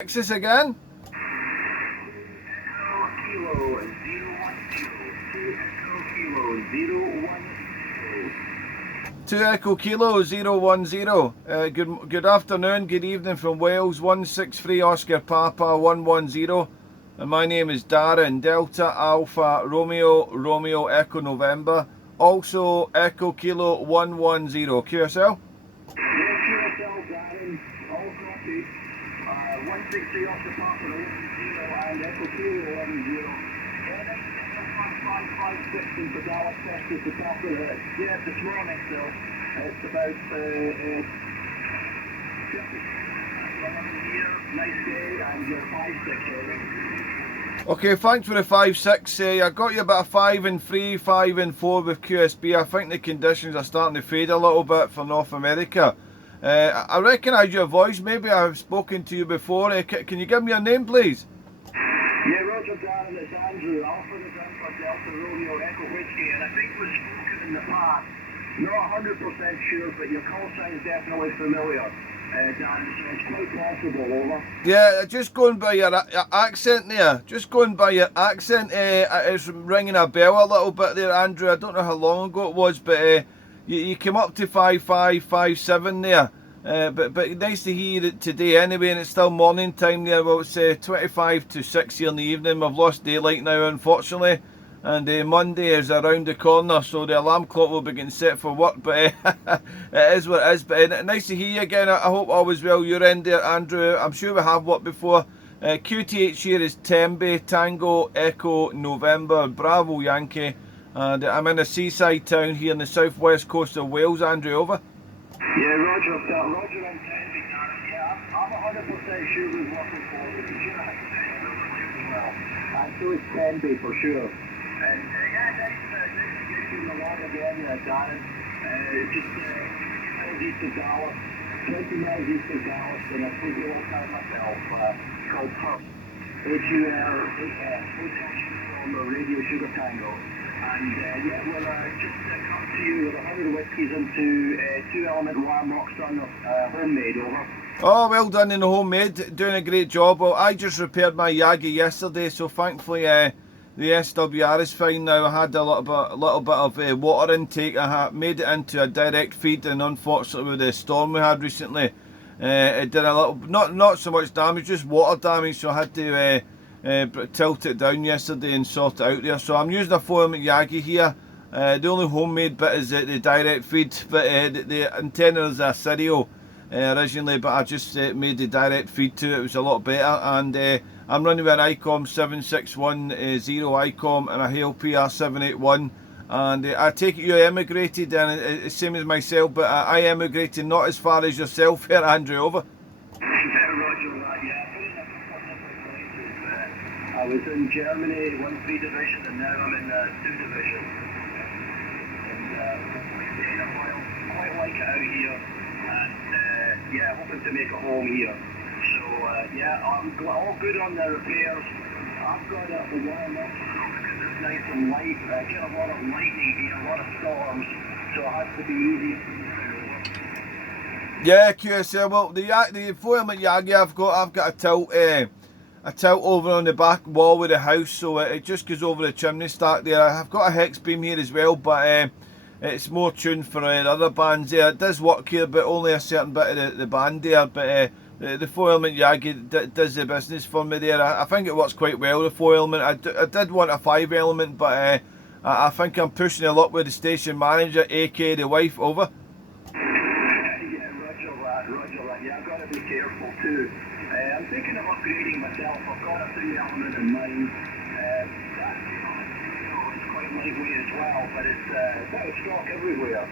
Texas again. Kilo 2EK010. Good afternoon, good evening from Wales. 163 Oscar Papa 110. And my name is Darren. Delta Alpha Romeo Echo November. Also Echo Kilo 110. QSL. QSL, Darren, all copy. 163 Oscar Papa 110 and Echo Kilo 110. Yeah, 556 in Dallas, Texas, the top of the, yeah, this morning, so it's about 50 here, nice day, and you're 5-6 here. Okay, thanks for the 5-6. I got you about a 5 and 3, 5 and 4 with QSB. I think the conditions are starting to fade a little bit for North America. I recognise your voice. Maybe I've spoken to you before. Can you give me your name, please? Yeah, Roger, Darren, it's Andrew, Alpha November Delta Romeo Echo Whiskey, and I think we've spoken in the past. Not 100% sure, but your call sign is definitely familiar. Darren, so it's quite possible, over. Yeah, just going by your accent there. Just going by your accent, it's ringing a bell a little bit there, Andrew. I don't know how long ago it was, but you came up to 5.5, 5.7 there. But nice to hear it today anyway, and it's still morning time there. Well, it's 25 to 6 here in the evening. We've lost daylight now, unfortunately. And Monday is around the corner, so the alarm clock will be getting set for work. But it is what it is. But nice to hear you again. I hope all is well your end there, Andrew. I'm sure we have worked before. QTH here is TENBY, Tango, Echo, November, Bravo, Yankee. And I'm in a seaside town here in the southwest coast of Wales, Andrew, over. Yeah, Roger and TENBY, Darren. Yeah, I'm 100% sure we're working for you. Sure, I think well. And so is TENBY for sure. And yeah, nice to get you along again, Darren. Just miles east of Dallas, 20 miles east of Dallas, and I put you all time myself, called Puff. HUL, from the Radio Sugar Tango. And yeah, we'll just come to you with 100 whiskies into 2-element Warm Rock Sun homemade, over. Oh, well done in the homemade, doing a great job. Well, I just repaired my Yagi yesterday, so thankfully the SWR is fine now. I had a little bit of water intake. I made it into a direct feed, and unfortunately with the storm we had recently, it did a little, not so much damage, just water damage, so I had to tilt it down yesterday and sort it out there. So I'm using a 4-element Yagi here. The only homemade bit is the direct feed, but the antenna is a cereal originally, but I just made the direct feed to it. It was a lot better, and I'm running with an ICOM 7610 ICOM and a Hale PR 781, and I take it you emigrated, and it's same as myself, but I emigrated not as far as yourself here, Andrew, over. I was in Germany, 1-3 division, and now I'm in 2 division. And I quite like it out here, and yeah, hoping to make a home here. So yeah, I'm all good on the repairs. I've got a warm up because it's nice and light. I get a lot of lightning here, a lot of storms, so it has to be easy. Yeah, QSL. Well, the 4-element Yagi I've got a tilt over on the back wall of the house, so it just goes over the chimney stack there. I've got a hex beam here as well, but it's more tuned for other bands there. It does work here, but only a certain bit of the band there. But the 4-element Yagi does the business for me there. I think it works quite well, the 4-element. I did want a 5-element, but I think I'm pushing a lot with the station manager, aka the wife, over. Yeah, roger that. Yeah, I've got to be careful too. I'm thinking of upgrading myself. I've got a 3-element in mind. It's quite lightweight as well, but it's out of stock everywhere.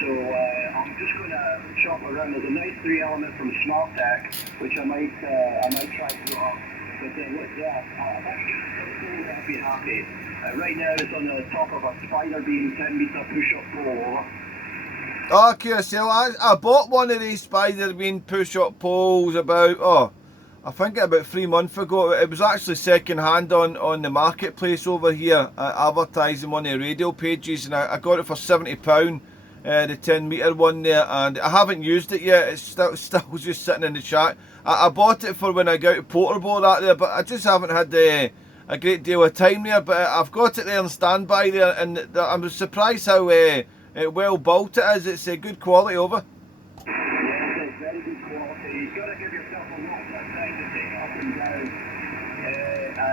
So I'm just going to shop around. There's a nice 3-element from SmartTech, which I might try to go up. But look, yeah, if I can get a simple, I'd be happy. Right now it's on the top of a spider beam 10-meter push-up pole. Oh, QSL, I bought one of these spider beam push-up poles I think about 3 months ago. It was actually second hand on the marketplace over here, advertising one of the radio pages, and I got it for £70. the 10 metre one there, and I haven't used it yet. It's still just sitting in the shack. I bought it for when I go to Portable that there, but I just haven't had a great deal of time there. But I've got it there on standby there, and I'm surprised how well built it is. It's a good quality over. Yeah, it's very good quality. You've got to give yourself a lot of time to take it up and down,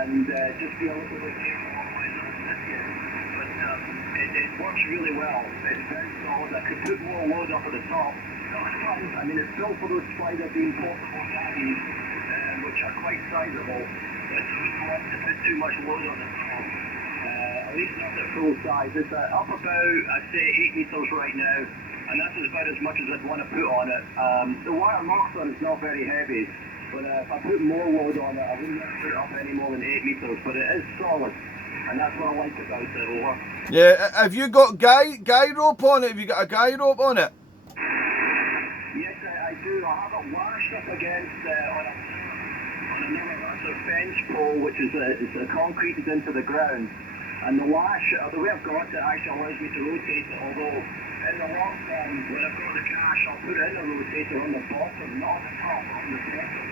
and just be a little bit careful otherwise it'll miss you. But it works really well. It's very solid. I could put more load up at the top. I mean, it's built for those spider beam portable caddies, which are quite sizable, but I wouldn't want to put too much load on the top. At least not at full size. It's up about, I'd say, 8 metres right now, and that's about as much as I'd want to put on it. The wire marks on it's not very heavy, but if I put more load on it, I wouldn't want to put it up any more than 8 metres, but it is solid, and that's what I like about it, over. Yeah, have you got guy rope on it? Have you got a guy rope on it? Yes, I do. I have it lashed up against on another fence pole, which is concreted into the ground. And the lash, the way I've got it, actually allows me to rotate it. Although in the long term, when I've got the cash, I'll put it in a rotator on the bottom, not on the top, on the bottom.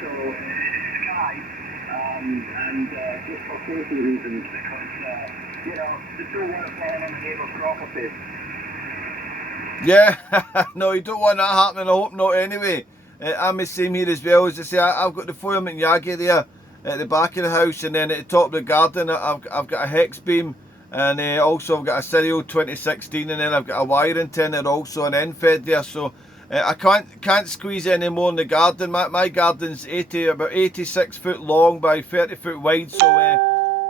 So it's sky, and just for safety reasons, because just don't want to fall on the neighbour's property. Yeah, no, you don't want that happening. I hope not anyway. I'm the same here as well. As I say, I've got the foreman Yagi there at the back of the house, and then at the top of the garden I've got a hex beam, and also I've got a serial 2016, and then I've got a wire antenna also, an end fed there. So I can't squeeze any more in the garden. My garden's about 86 foot long by 30 foot wide, so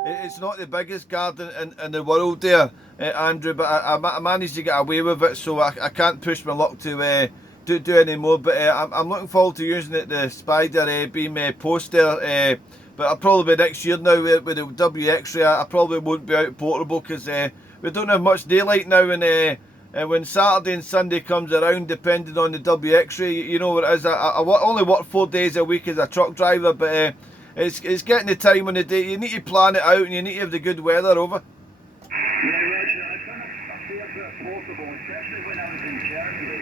it's not the biggest garden in the world there, Andrew, but I managed to get away with it, so I can't push my luck to do any more. But I'm looking forward to using the spider beam post there, but I'll probably be next year now with the WX-ray. I probably won't be out Portable because we don't have much daylight now, and when Saturday and Sunday comes around, depending on the WX-ray, you know what it is. I only work 4 days a week as a truck driver, but it's getting the time on the day. You need to plan it out, and you need to have the good weather over. Yeah, Roger, I've done a fair bit of Portable, especially when I was in Germany,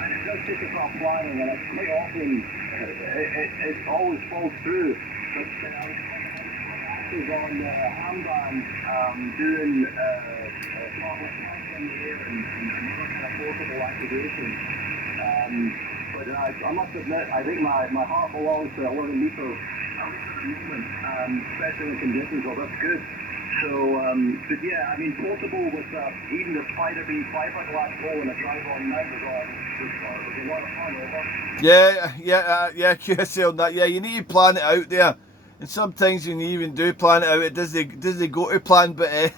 and it does take a bit of planning, and it's quite often it always falls through. But I was on Hamband doing in the air and other kind of Portable activation. But I must admit, I think my heart belongs to 11 metres at the moment, especially in conditions where that's good. So, but yeah, I mean, Portable with even the spider beam fiberglass pole and a drive-on mount was a lot of fun, over. Yeah, QSL on that. Yeah, you need to plan it out there. And sometimes when you even do plan it out, it doesn't go to plan. But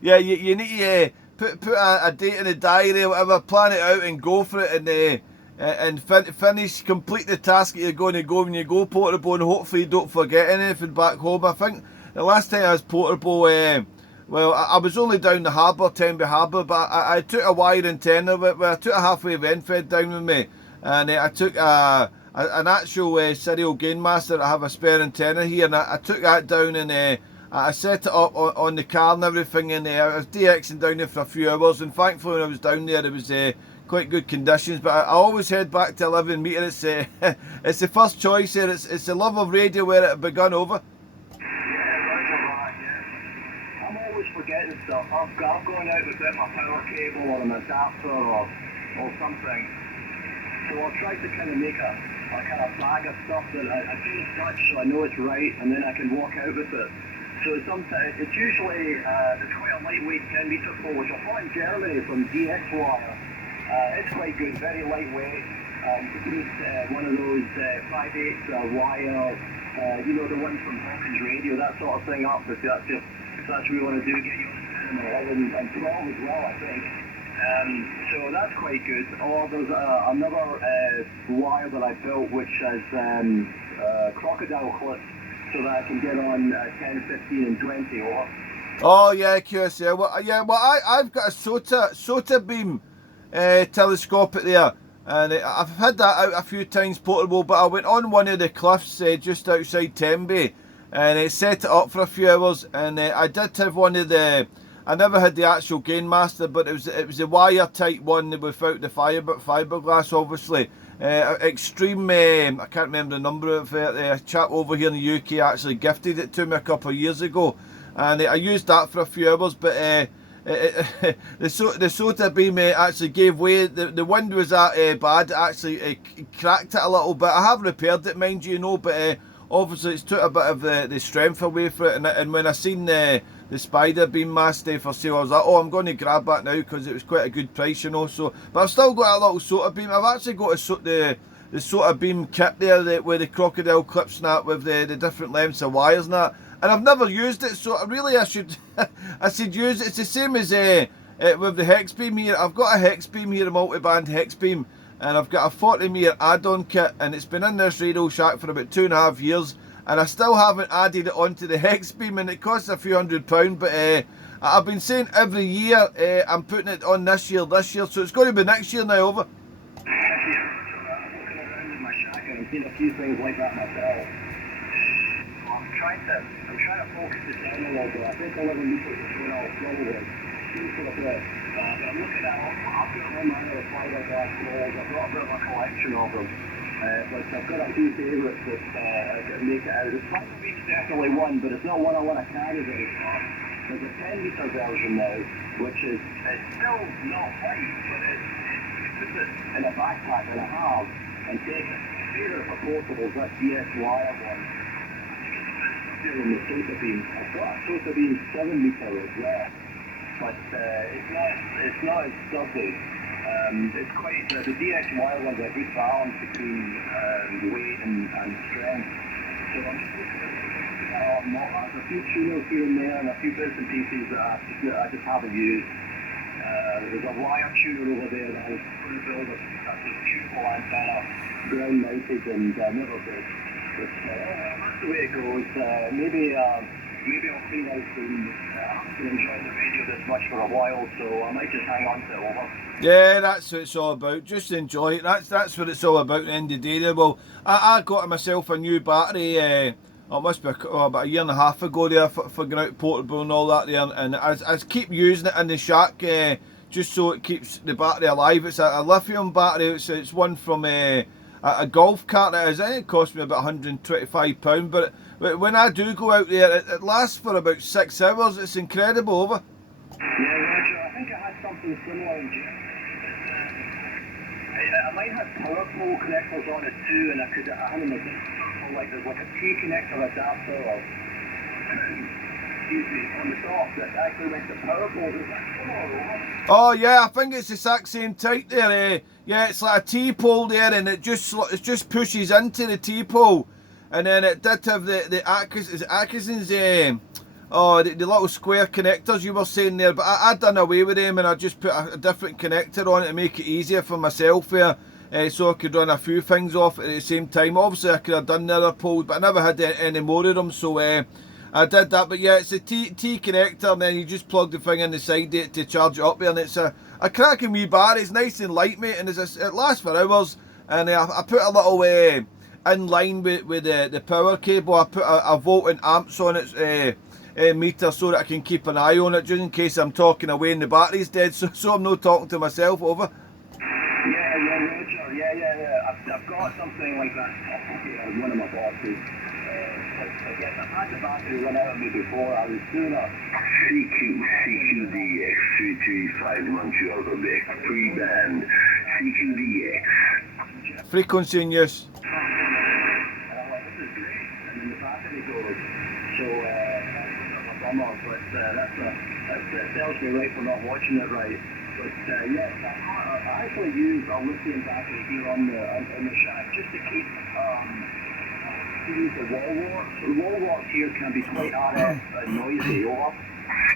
yeah, you need to put a date in the diary or whatever, plan it out and go for it, and finish, complete the task that you're going to go when you go Portable, and hopefully you don't forget anything back home. I think the last time I was Portable, well, I was only down the harbour, TENBY harbour, but I took a wire antenna with me. I took a halfway end fed down with me, and I took an actual serial gainmaster. I have a spare antenna here, and I took that down, and I set it up on the car and everything, and I was DXing down there for a few hours, and thankfully when I was down there it was quite good conditions. But I always head back to 11 metre. It's the first choice here. It's the love of radio where it begun, over. I'm always forgetting stuff. I've gone out without my power cable or an adapter or something. So I'll try to kind of make a kind of bag of stuff that I feel touch, so I know it's right, and then I can walk out with it. So sometimes it's usually there's quite a lightweight 10 metre pole, which I bought in Germany from DX Wire. It's quite good, very lightweight. You can use one of those 5/8 wire, the ones from Hawkins Radio, that sort of thing up. If that's what you want to do, get you on 11 and 12 as well, I think. So that's quite good. Or there's another wire that I built which has crocodile clips, so that I can get on 10, 15 and 20, or. Oh yeah, QSL. Well, I've got a SOTA beam telescopic there, and I've had that out a few times Portable, but I went on one of the cliffs just outside TENBY, and set it up for a few hours, and I did have one of the I never had the actual Gainmaster, but it was the wire type one without the fiberglass, obviously. Extreme, I can't remember the number of it. A chap over here in the UK actually gifted it to me a couple of years ago, and I used that for a few hours. But the soda beam actually gave way. The wind was that bad. It actually cracked it a little bit. I have repaired it, mind you, but obviously it's took a bit of the strength away from it. And when I seen the spider beam mast for sale, I was like, oh, I'm going to grab that now because it was quite a good price, So, but I've still got a little soda beam. I've actually got the soda beam kit there with the crocodile clip snap with the different lengths of wires and that. And I've never used it, so really I should I should use it. It's the same as with the hex beam here. I've got a hex beam here, a multi-band hex beam, and I've got a 40 metre add-on kit, and it's been in this Radio Shack for about 2.5 years, and I still haven't added it onto the hex beam, and it costs a few £100. But I've been saying every year I'm putting it on this year, so it's going to be next year now, over. I'm looking around in my shack and I've seen a few things like that myself. I'm trying to focus it down a little bit. I think 11 meters is going to probably for a bit. But I'm looking at I've got all my other fiberglass walls. I've got a bit of a collection of them. But I've got a few favourites that make it out. The spider beam's definitely one, but it's not one I want to carry very far. There's a 10 metre version now, which is it's still not light, but it's put it in a backpack and a half and take it. Favorite for portables, that DSY one. The soda beam. I've got a soda beam 7 metre as well, but it's not as stubby. It's quite the DXY one's a good balance between weight and strength. So I'm just looking at there's a few tuners here and there and a few bits and pieces that I just haven't used. There's a wire tuner over there that I was going to build a tunable antenna, ground mounted, and never did. But that's the way it goes. Maybe I'll clean out soon. I haven't been enjoying the radio this much for a while, so I might just hang on to it over. Yeah, that's what it's all about. Just enjoy it. That's what it's all about at the end of the day there. Well, I got myself a new battery, it must be about a year and a half ago there for going out portable and all that there. And I keep using it in the shack just so it keeps the battery alive. It's a lithium battery. It's one from a golf cart. It cost me about £125. But when I do go out there, it lasts for about 6 hours. It's incredible, over. Yeah, Roger, I think I had something similar in June. I might have power pole connectors on it too, and I had them there's like a T connector adapter on the top that actually went to power poles. Is that similar? Oh yeah, I think it's the exact same type there. Yeah, it's like a T-pole there, and it just pushes into the T-pole, and then it did have the Atkinson's the little square connectors you were saying there, but I done away with them and I just put a different connector on it to make it easier for myself there, so I could run a few things off at the same time. Obviously I could have done the other poles, but I never had any more of them, so I did that. But yeah, it's a T connector, and then you just plug the thing in the side to charge it up there, and it's a cracking wee battery. It's nice and light, mate, and it lasts for hours. And I put a little in line with the power cable. I put a volt and amps on its meter so that I can keep an eye on it just in case I'm talking away and the battery's dead, so I'm not talking to myself, over. Yeah, Roger, yeah. I've got something like that one of my boxes. Again, I've had the battery run out of me before. I was doing a CQDX 3351 Overbeck pre-band CQDX. Frequency in use. And I'm like, this is great. And then the battery goes. So that's a bummer, but that tells me right for not watching it right. But yes, I actually use a lithium battery here on the shack just to keep the wall warts. The wall warts here can be quite RF and noisy, over.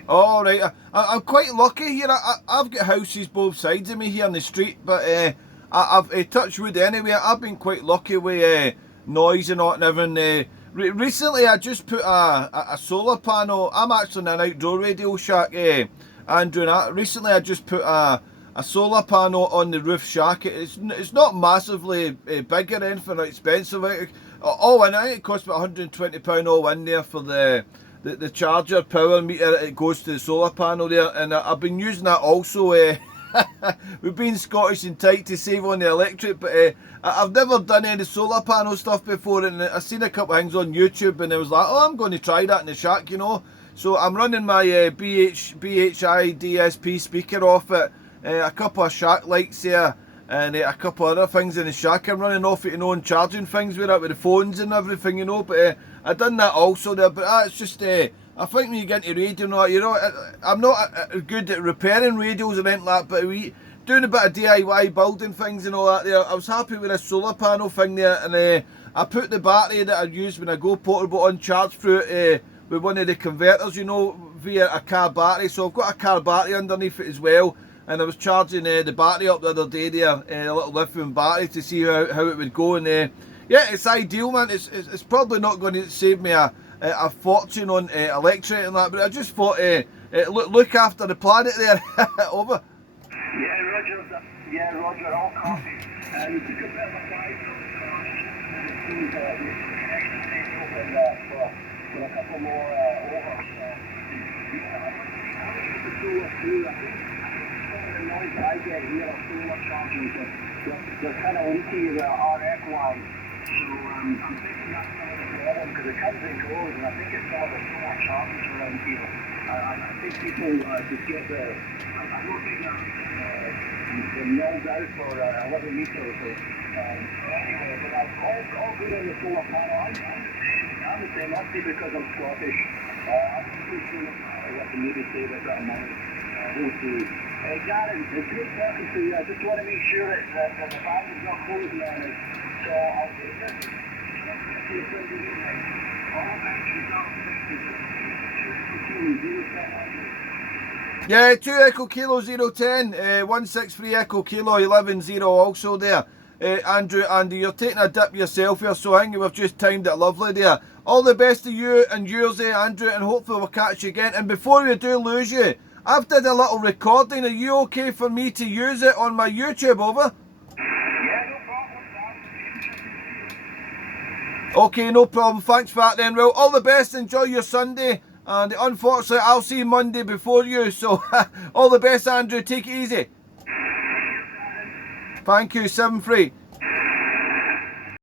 All right, I'm quite lucky here. I've got houses both sides of me here on the street, but I've touched wood anyway. I've been quite lucky with noise and everything. Recently, I just put a solar panel. I'm actually in an outdoor radio shack, Andrew. And recently, I just put a solar panel on the roof shack. It's not massively big or anything or expensive. All in it cost me £120 all in there for the the charger power meter, it goes to the solar panel there, and I've been using that also. We've been Scottish and tight to save on the electric, but I've never done any solar panel stuff before, and I've seen a couple of things on YouTube, and I was like, oh, I'm going to try that in the shack, you know. So I'm running my BHI DSP speaker off it, a couple of shack lights there, and a couple of other things in the shack. I'm running off it, you know, and charging things with it, with the phones and everything, you know. But I've done that also there. But it's just, I think when you get into radio, you know, I'm not good at repairing radios or anything like that, but doing a bit of DIY building things and all that there. I was happy with a solar panel thing there, and I put the battery that I use when I go portable on charge through it with one of the converters, you know, via a car battery. So I've got a car battery underneath it as well. And I was charging the battery up the other day there, a little lithium battery, to see how it would go. And yeah, it's ideal, man. It's probably not going to save me a fortune on electric and that, but I just thought, look after the planet there. Over. Yeah, Roger, all copy. We took a bit of a dive for a couple more overs. The noise that I get here are solar chargers. They're kind of leaky the RF line. So I'm thinking that's some of the problem, because it comes and goes, and I think it's some of the solar chargers around here. I think people just get the... I don't think the milled out for 11 meters. So anyway, but all good on the solar panel. I'm the same, obviously, because I'm Scottish. I'm pretty sure what the maybe save a bit of money. We'll see. Gary, it's great talking to you. I just want to make sure that the bag is not closing on us. So I'll take this. See you Sunday evening. All mentions up Yeah, 2EK010, 163 Echo Kilo 11-0 also there. Andrew, Andy, you're taking a dip yourself here, so I think we've just timed it lovely there. All the best to you and yours there, Andrew, and hopefully we'll catch you again. And before we do lose you, I've did a little recording. Are you okay for me to use it on my YouTube, over? Yeah, no problem, Sam. Okay, no problem. Thanks for that then. Well, all the best. Enjoy your Sunday. And unfortunately, I'll see you Monday before you. So, all the best, Andrew. Take it easy. Thank you. 7-3.